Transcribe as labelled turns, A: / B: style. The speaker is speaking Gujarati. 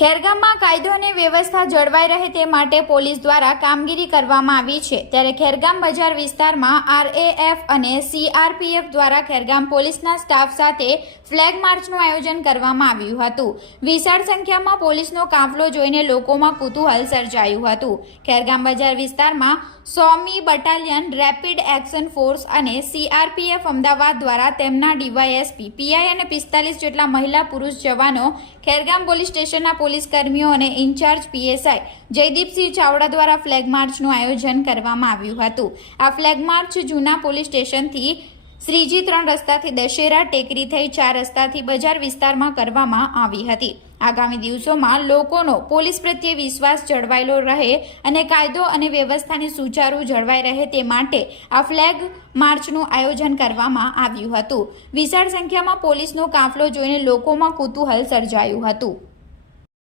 A: ખેરગામમાં કાયદો અને વ્યવસ્થા જળવાઈ રહે તે માટે પોલીસ દ્વારા કામગીરી કરવામાં આવી છે. ત્યારે ખેરગામ બજાર વિસ્તારમાં આરએએફ અને સીઆરપીએફ દ્વારા ખેરગામ પોલીસના સ્ટાફ સાથે ફ્લેગ માર્ચનું આયોજન કરવામાં આવ્યું હતું. વિશાળ સંખ્યામાં પોલીસનો કાફલો જોઈને લોકોમાં કુતૂહલ સર્જાયું હતું. ખેરગામ બજાર વિસ્તારમાં સોમી બટાલિયન રેપિડ એક્શન ફોર્સ અને સીઆરપીએફ અમદાવાદ દ્વારા તેમના ડીવાયએસપી પીઆઈ અને પિસ્તાલીસ જેટલા મહિલા પુરુષ જવાનો ખેરગામ પોલીસ સ્ટેશનના પોલીસ કર્મીઓ અને ઇન્ચાર્જ પીએસઆઈ જયદીપસિંહ ચાવડા દ્વારા ફ્લેગ માર્ચનું આયોજન કરવામાં આવ્યું હતું. આ ફ્લેગ માર્ચ જૂના પોલીસ સ્ટેશનથી શ્રીજી ત્રણ રસ્તાથી દશેરા ટેકરી થઈ ચાર રસ્તાથી બજાર વિસ્તારમાં કરવામાં આવી હતી. આગામી દિવસોમાં લોકોનો પોલીસ પ્રત્યે વિશ્વાસ જળવાયેલો રહે અને કાયદો અને વ્યવસ્થાની સુચારુ જળવાઈ રહે તે માટે આ ફ્લેગ માર્ચનું આયોજન કરવામાં આવ્યું હતું. વિશાળ સંખ્યામાં પોલીસનો કાફલો જોઈને લોકોમાં કુતૂહલ સર્જાયું હતું.